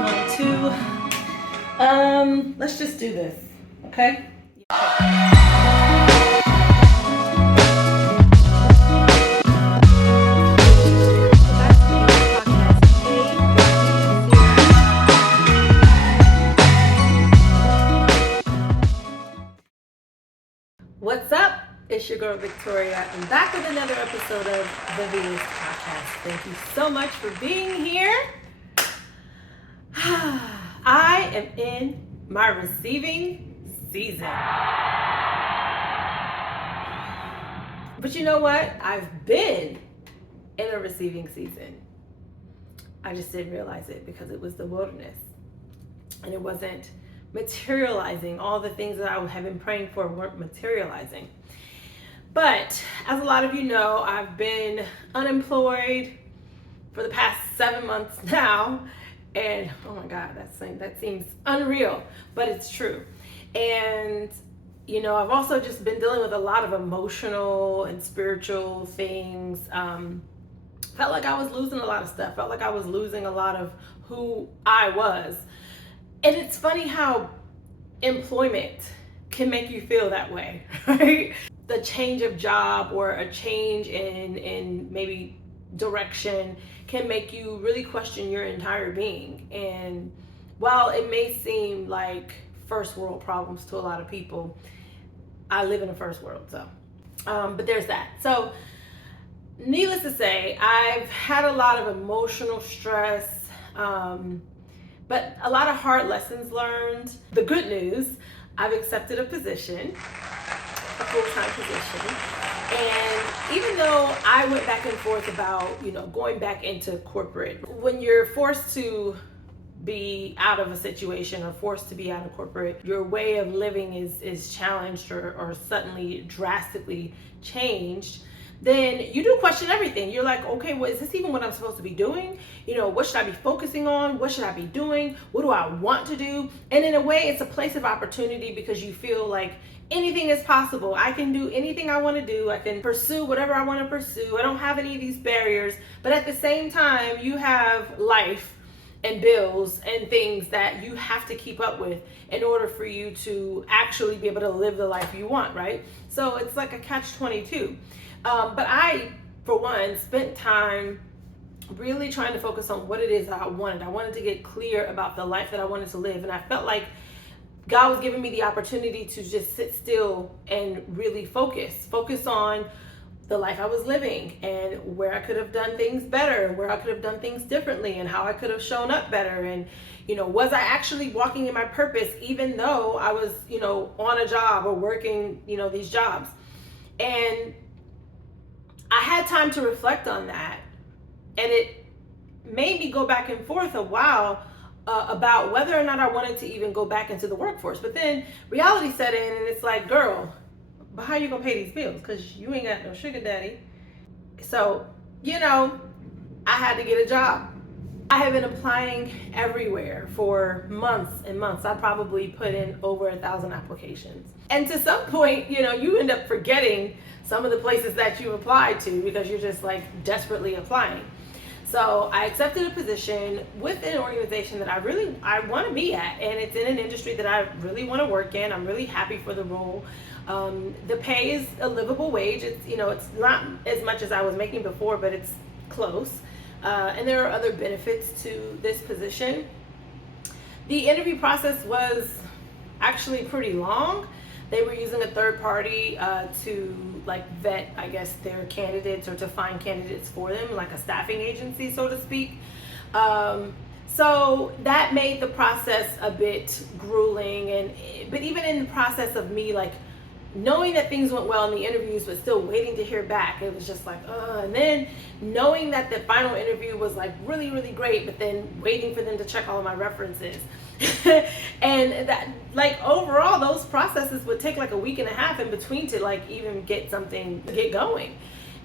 3, 2, 1, 2. Let's just do this, okay? What's up? It's your girl Victoria. I'm back with another episode of the VL74 podcast. Thank you so much for being here. I am in my receiving season. But you know what? I've been in a receiving season. I just didn't realize it because it was the wilderness. And it wasn't materializing. All the things that I have been praying for weren't materializing. But as a lot of you know, I've been unemployed for the past 7 months now. And oh my God, that seems unreal, but it's true. And you know, I've also just been dealing with a lot of emotional and spiritual things. Felt like I was losing a lot of stuff. Felt like I was losing a lot of who I was. And it's funny how employment can make you feel that way, right? The change of job or a change in maybe direction can make you really question your entire being. And while it may seem like first world problems to a lot of people, I live in a first world, so but there's that. So needless to say, I've had a lot of emotional stress, but a lot of hard lessons learned. The good news, I've accepted a position, a full-time position. And even though I went back and forth about, you know, going back into corporate, when you're forced to be out of a situation or forced to be out of corporate, your way of living is challenged or suddenly drastically changed, then you do question everything. You're like, okay, well, is this even what I'm supposed to be doing? You know, what should I be focusing on? What should I be doing? What do I want to do? And in a way, it's a place of opportunity because you feel like anything is possible. I can do anything I want to do. I can pursue whatever I want to pursue. I don't have any of these barriers. But at the same time, you have life and bills and things that you have to keep up with in order for you to actually be able to live the life you want, right? So it's like a catch-22. But I, for one, spent time really trying to focus on what it is that I wanted. I wanted to get clear about the life that I wanted to live. And I felt like God was giving me the opportunity to just sit still and really focus on the life I was living and where I could have done things better, where I could have done things differently, and how I could have shown up better. And, you know, was I actually walking in my purpose, even though I was, you know, on a job or working, you know, these jobs. And I had time to reflect on that. And it made me go back and forth a while about whether or not I wanted to even go back into the workforce. But then reality set in and it's like, girl, but how you gonna pay these bills? Because you ain't got no sugar daddy. So, you know, I had to get a job. I have been applying everywhere for months and months. I probably put in over 1,000 applications. And to some point, you know, you end up forgetting some of the places that you applied to because you're just like desperately applying. So I accepted a position with an organization that I want to be at, and it's in an industry that I really want to work in. I'm really happy for the role. The pay is a livable wage. It's, you know, it's not as much as I was making before, but it's close. And there are other benefits to this position. The interview process was actually pretty long. They were using a third party to like vet, I guess, their candidates or to find candidates for them, like a staffing agency, so to speak. So that made the process a bit grueling. But even in the process of me like knowing that things went well in the interviews, but still waiting to hear back, it was just like, and then knowing that the final interview was like really, really great, but then waiting for them to check all of my references. And that, like, overall, those processes would take like a week and a half in between to like even get something to get going.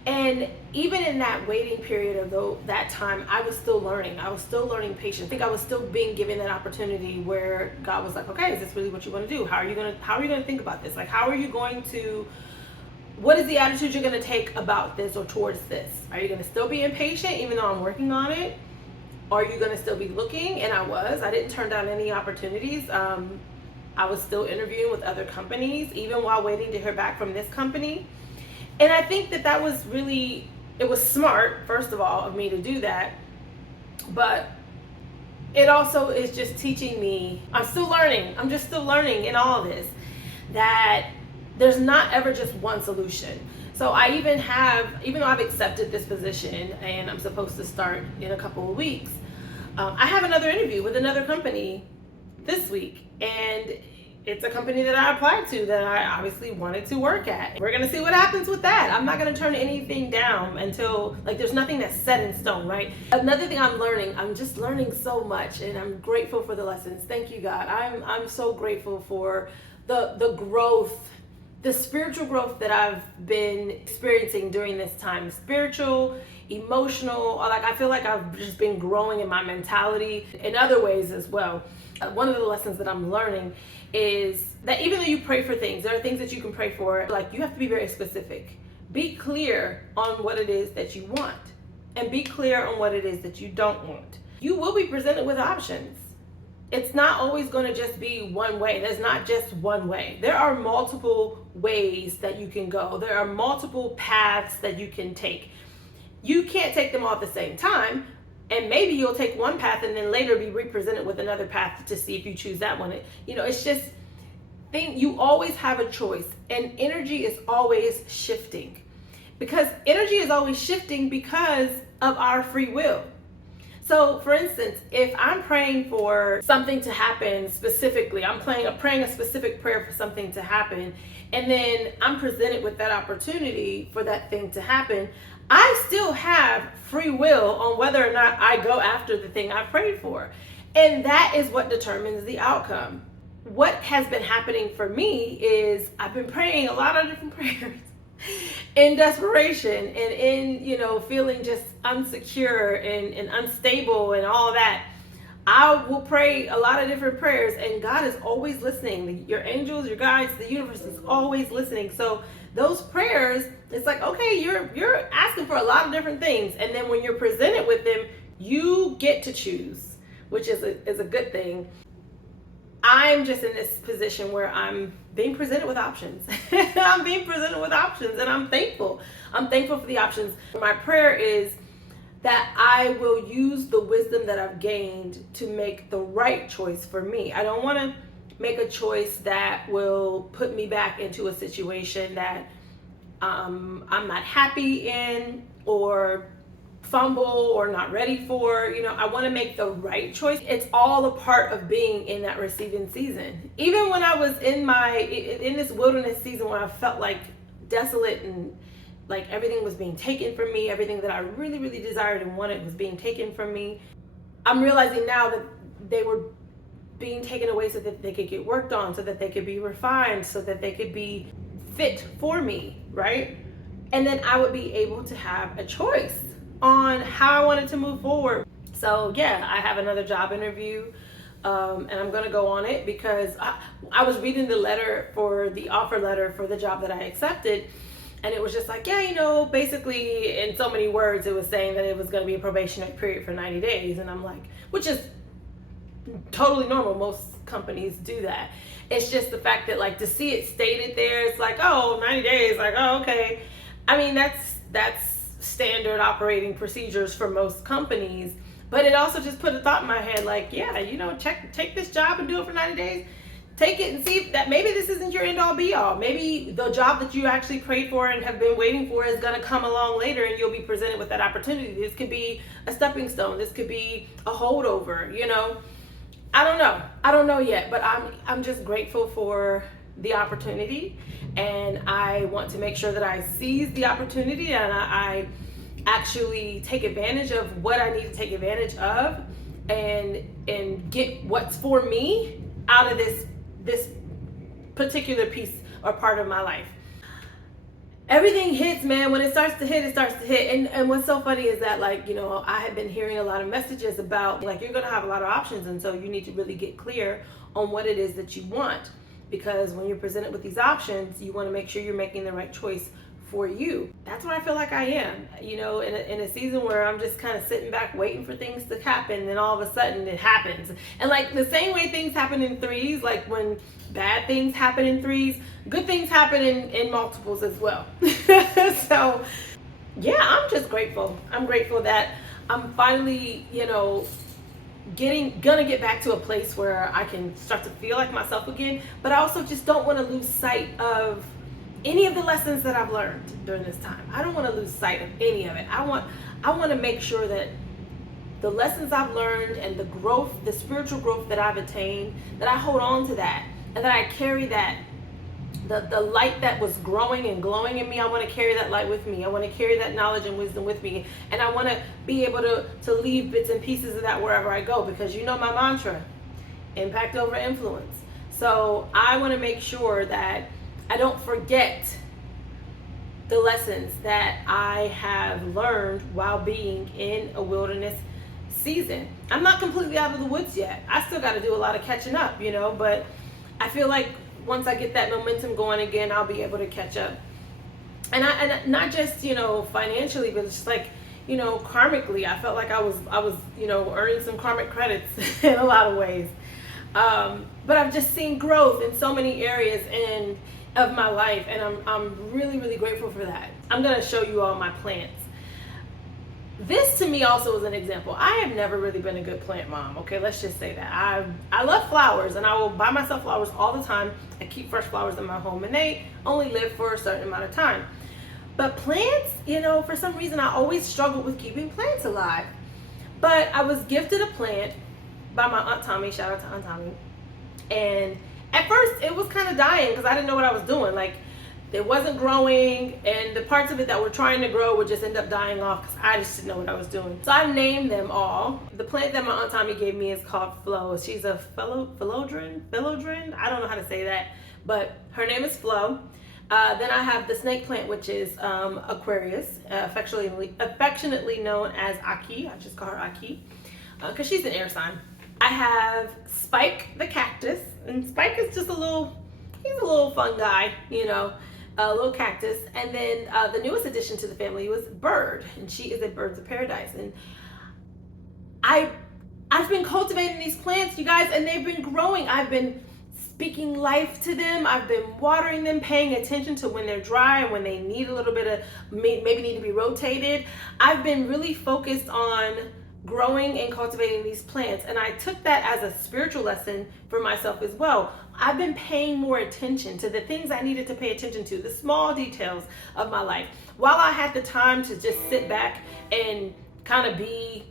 And even in that waiting period of that time, I was still learning. I was still learning patience. I think I was still being given that opportunity where God was like, okay, is this really what you want to do? How are you gonna think about this? Like, how are you going to, what is the attitude you're gonna take about this or towards this? Are you gonna still be impatient even though I'm working on it? are you going to still be looking? And I didn't turn down any opportunities. I was still interviewing with other companies, even while waiting to hear back from this company. And I think that was really, it was smart, first of all, of me to do that. But it also is just teaching me, I'm still learning. I'm just still learning in all of this, that there's not ever just one solution. So even though I've accepted this position and I'm supposed to start in a couple of weeks, I have another interview with another company this week, and it's a company that I applied to that I obviously wanted to work at. We're gonna see what happens with that. I'm not gonna turn anything down until, there's nothing that's set in stone, right? Another thing I'm just learning so much, and I'm grateful for the lessons. Thank you, God. I'm so grateful for the growth, the spiritual growth that I've been experiencing during this time. Spiritual, emotional, I feel like I've just been growing in my mentality in other ways as well. One of the lessons that I'm learning is that even though you pray for things, there are things that you can pray for, you have to be very specific. Be clear on what it is that you want, and be clear on what it is that you don't want. You will be presented with options. It's not always going to just be one way. There's not just one way. There are multiple ways that you can go. There are multiple paths that you can take. You can't take them all at the same time, and maybe you'll take one path and then later be represented with another path to see if you choose that one. It's just, you always have a choice, and energy is always shifting. Because energy is always shifting because of our free will. So for instance, if I'm praying for something to happen specifically, I'm praying a specific prayer for something to happen, and then I'm presented with that opportunity for that thing to happen, I still have free will on whether or not I go after the thing I prayed for. And that is what determines the outcome. What has been happening for me is I've been praying a lot of different prayers in desperation and in, feeling just insecure and unstable and all that. I will pray a lot of different prayers, and God is always listening. Your angels, your guides, the universe is always listening. So those prayers, it's okay, you're asking for a lot of different things, and then when you're presented with them, you get to choose, which is a good thing. I'm just in this position where I'm being presented with options. I'm being presented with options, and I'm thankful. I'm thankful for the options. My prayer is that I will use the wisdom that I've gained to make the right choice for me. I don't want to make a choice that will put me back into a situation that I'm not happy in, or fumble, or not ready for. I want to make the right choice. It's all a part of being in that receiving season. Even when I was in this wilderness season, where I felt desolate and everything was being taken from me, everything that I really, really desired and wanted was being taken from me, I'm realizing now that they were being taken away so that they could get worked on, so that they could be refined, so that they could be fit for me, right? And then I would be able to have a choice on how I wanted to move forward. So yeah, I have another job interview, and I'm gonna go on it because I was reading the offer letter for the job that I accepted, and it was just basically in so many words, it was saying that it was gonna be a probationary period for 90 days. And I'm which is totally normal. Most companies do that. It's just the fact that to see it stated there, it's 90 days, okay. I mean, that's standard operating procedures for most companies, but it also just put a thought in my head, take this job and do it for 90 days. Take it and see if that maybe this isn't your end all be all. Maybe the job that you actually prayed for and have been waiting for is going to come along later, and you'll be presented with that opportunity. This could be a stepping stone. This could be a holdover. I don't know yet, but I'm just grateful for the opportunity, and I want to make sure that I seize the opportunity and I actually take advantage of what I need to take advantage of, and get what's for me out of this particular piece or part of my life. Everything hits, man. When it starts to hit, it starts to hit. And what's so funny is that I have been hearing a lot of messages about you're gonna have a lot of options, and so you need to really get clear on what it is that you want, because when you're presented with these options, you want to make sure you're making the right choice for you. That's what I feel like I am, in a season where I'm just kind of sitting back waiting for things to happen, and all of a sudden it happens. And like the same way things happen in threes, like when bad things happen in threes, good things happen in multiples as well. So yeah, I'm just grateful. I'm grateful that I'm finally, gonna get back to a place where I can start to feel like myself again, but I also just don't want to lose sight of any of the lessons that I've learned during this time. I don't want to lose sight of any of it. I want to make sure that the lessons I've learned and the growth, the spiritual growth that I've attained, that I hold on to that, and that I carry that, the light that was growing and glowing in me. I want to carry that light with me. I want to carry that knowledge and wisdom with me, and I want to be able to leave bits and pieces of that wherever I go, because my mantra, impact over influence. So I want to make sure that I don't forget the lessons that I have learned while being in a wilderness season. I'm not completely out of the woods yet. I still got to do a lot of catching up, but I feel like once I get that momentum going again, I'll be able to catch up. And not just, financially, but just like, karmically. I felt like I was earning some karmic credits in a lot of ways. But I've just seen growth in so many areas of my life, and I'm really, really grateful for that. I'm gonna show you all my plants. This to me also is an example. I have never really been a good plant mom. Okay, let's just say that. I love flowers, and I will buy myself flowers all the time. I keep fresh flowers in my home, and they only live for a certain amount of time. But plants, for some reason I always struggled with keeping plants alive. But I was gifted a plant by my Aunt Tommy. Shout out to Aunt Tommy. And at first it was kind of dying because I didn't know what I was doing. Like, it wasn't growing, and the parts of it that were trying to grow would just end up dying off because I just didn't know what I was doing. So I named them all. The plant that my Aunt Tommy gave me is called Flo. She's a philodendron. I don't know how to say that, but her name is Flo. Then I have the snake plant, which is Aquarius, affectionately known as Aki. I just call her Aki because she's an air sign. I have Spike the cactus, and Spike is just he's a little fun guy, a little cactus. And then the newest addition to the family was Bird, and she is a birds of paradise. And I've been cultivating these plants, you guys, and they've been growing. I've been speaking life to them. I've been watering them, paying attention to when they're dry and when they need a little bit of, maybe need to be rotated. I've been really focused on growing and cultivating these plants, and I took that as a spiritual lesson for myself as well. I've been paying more attention to the things I needed to pay attention to, the small details of my life. While I had the time to just sit back and kind of be,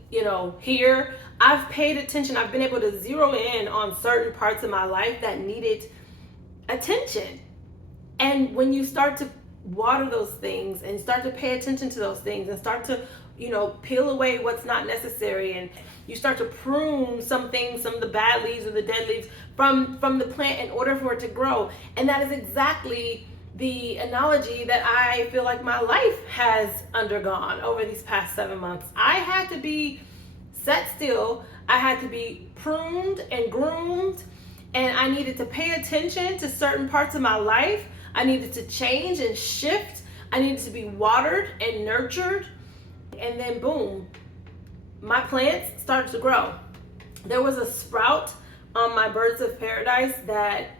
here, I've paid attention. I've been able to zero in on certain parts of my life that needed attention. And when you start to water those things and start to pay attention to those things and start to peel away what's not necessary, and you start to prune some things, some of the bad leaves or the dead leaves from the plant in order for it to grow. And that is exactly the analogy that I feel like my life has undergone over these past 7 months. I had to be set still. I had to be pruned and groomed, and I needed to pay attention to certain parts of my life. I needed to change and shift. I needed to be watered and nurtured. And then boom, my plants started to grow. There was a sprout on my birds of paradise that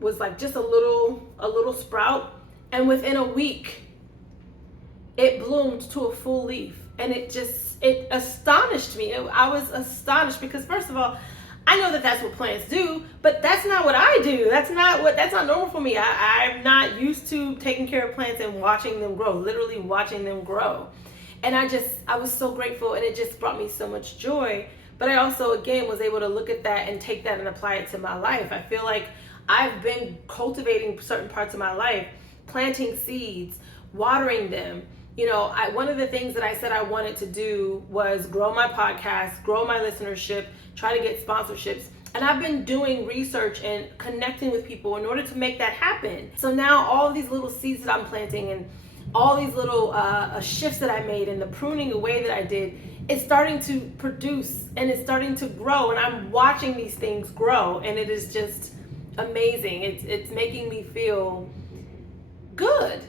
was like just a little sprout, and within a week it bloomed to a full leaf, and it astonished me. I was astonished because, first of all, I know that that's what plants do, but that's not what I do. That's not normal for me. I'm not used to taking care of plants and watching them grow, literally watching them grow. And I was so grateful, and it just brought me so much joy. But I also, again, was able to look at that and take that and apply it to my life. I feel like I've been cultivating certain parts of my life, planting seeds, watering them. One of the things that I said I wanted to do was grow my podcast, grow my listenership, try to get sponsorships. And I've been doing research and connecting with people in order to make that happen. So now all of these little seeds that I'm planting and all these little shifts that I made and the pruning away that I did, it's starting to produce and it's starting to grow, and I'm watching these things grow, and it is just amazing. It's making me feel good.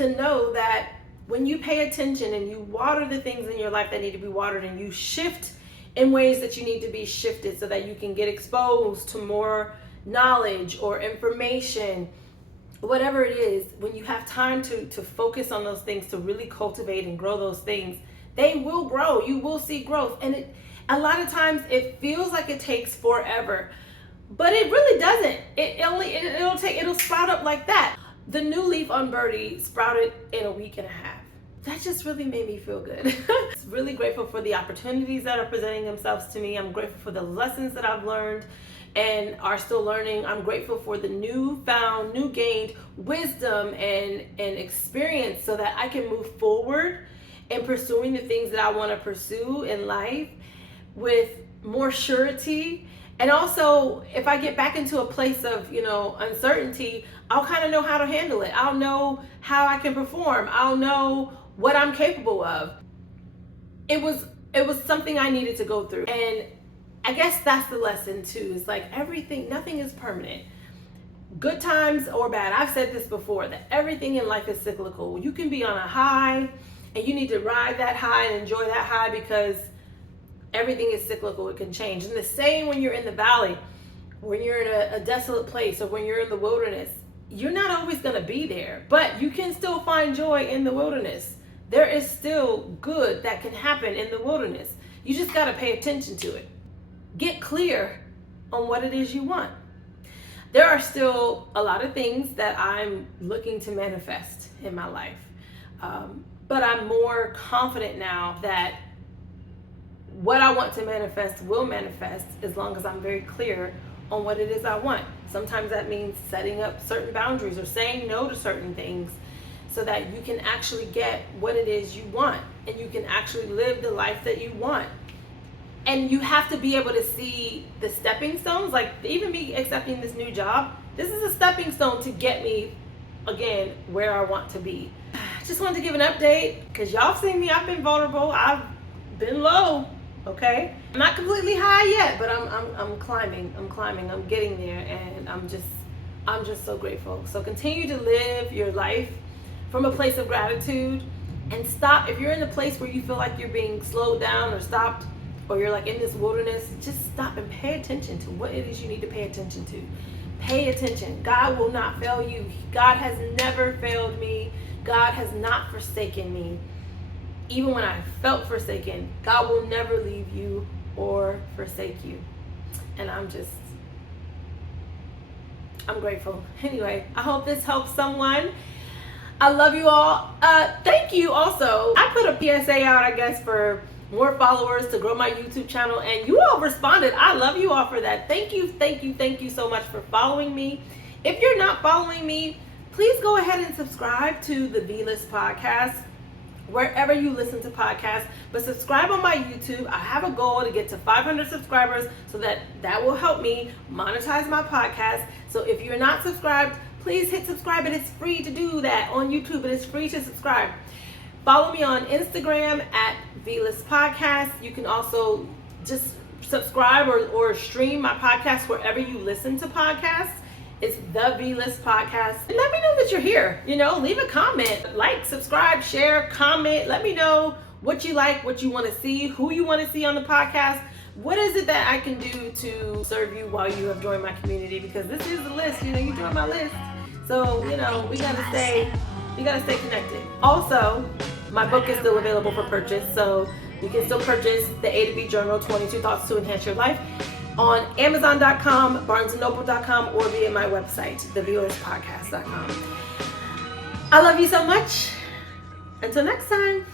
to know that when you pay attention and you water the things in your life that need to be watered, and you shift in ways that you need to be shifted so that you can get exposed to more knowledge or information, whatever it is, when you have time to focus on those things, to really cultivate and grow those things, they will grow. You will see growth. And a lot of times it feels like it takes forever, but it really doesn't. It'll sprout up like that. The new leaf on Birdie sprouted in a week and a half. That just really made me feel good. I'm really grateful for the opportunities that are presenting themselves to me. I'm grateful for the lessons that I've learned and are still learning. I'm grateful for the new gained wisdom and experience so that I can move forward in pursuing the things that I want to pursue in life with more surety. And also, if I get back into a place of, uncertainty, I'll kind of know how to handle it. I'll know how I can perform. I'll know what I'm capable of. It was something I needed to go through. And I guess that's the lesson too. It's like nothing is permanent. Good times or bad. I've said this before, that everything in life is cyclical. You can be on a high and you need to ride that high and enjoy that high, because everything is cyclical. It can change. And the same when you're in the valley, when you're in a desolate place, or when you're in the wilderness. You're not always going to be there, but you can still find joy in the wilderness. There is still good that can happen in the wilderness. You just got to pay attention to it. Get clear on what it is you want. There are still a lot of things that I'm looking to manifest in my life. But I'm more confident now that what I want to manifest will manifest, as long as I'm very clear on what it is I want. Sometimes that means setting up certain boundaries or saying no to certain things so that you can actually get what it is you want, and you can actually live the life that you want. And you have to be able to see the stepping stones. Like, even me accepting this new job, this is a stepping stone to get me, again, where I want to be. Just wanted to give an update, because y'all seen me. I've been vulnerable. I've been low. Okay, I'm not completely high yet, but I'm climbing. I'm getting there, and I'm just so grateful. So continue to live your life from a place of gratitude, and stop if you're in a place where you feel like you're being slowed down or stopped, or you're like in this wilderness. Just stop and pay attention to what it is you need to pay attention to. Pay attention. God will not fail you. God has never failed me. God has not forsaken me. Even when I felt forsaken, God will never leave you or forsake you. And I'm grateful. Anyway, I hope this helps someone. I love you all. Thank you also. I put a PSA out, I guess, for more followers to grow my YouTube channel, and you all responded. I love you all for that. Thank you so much for following me. If you're not following me, please go ahead and subscribe to the V-List podcast, wherever you listen to podcasts. But subscribe on my YouTube. I have a goal to get to 500 subscribers, so that will help me monetize my podcast. So if you're not subscribed, please hit subscribe. It is free to do that on YouTube. It is free to subscribe. Follow me on Instagram at V-List Podcast. You can also just subscribe or stream my podcast wherever you listen to podcasts. It's the V-List Podcast. And let me know that you're here. Leave a comment. Like, subscribe, share, comment. Let me know what you like, what you want to see, who you want to see on the podcast. What is it that I can do to serve you while you have joined my community? Because this is the list. You join my list. So, we gotta stay connected. Also, my book is still available for purchase. So you can still purchase the A to B Journal, 22 Thoughts to Enhance Your Life, on Amazon.com, BarnesandNoble.com, or via my website, thevlspodcast.com. I love you so much. Until next time.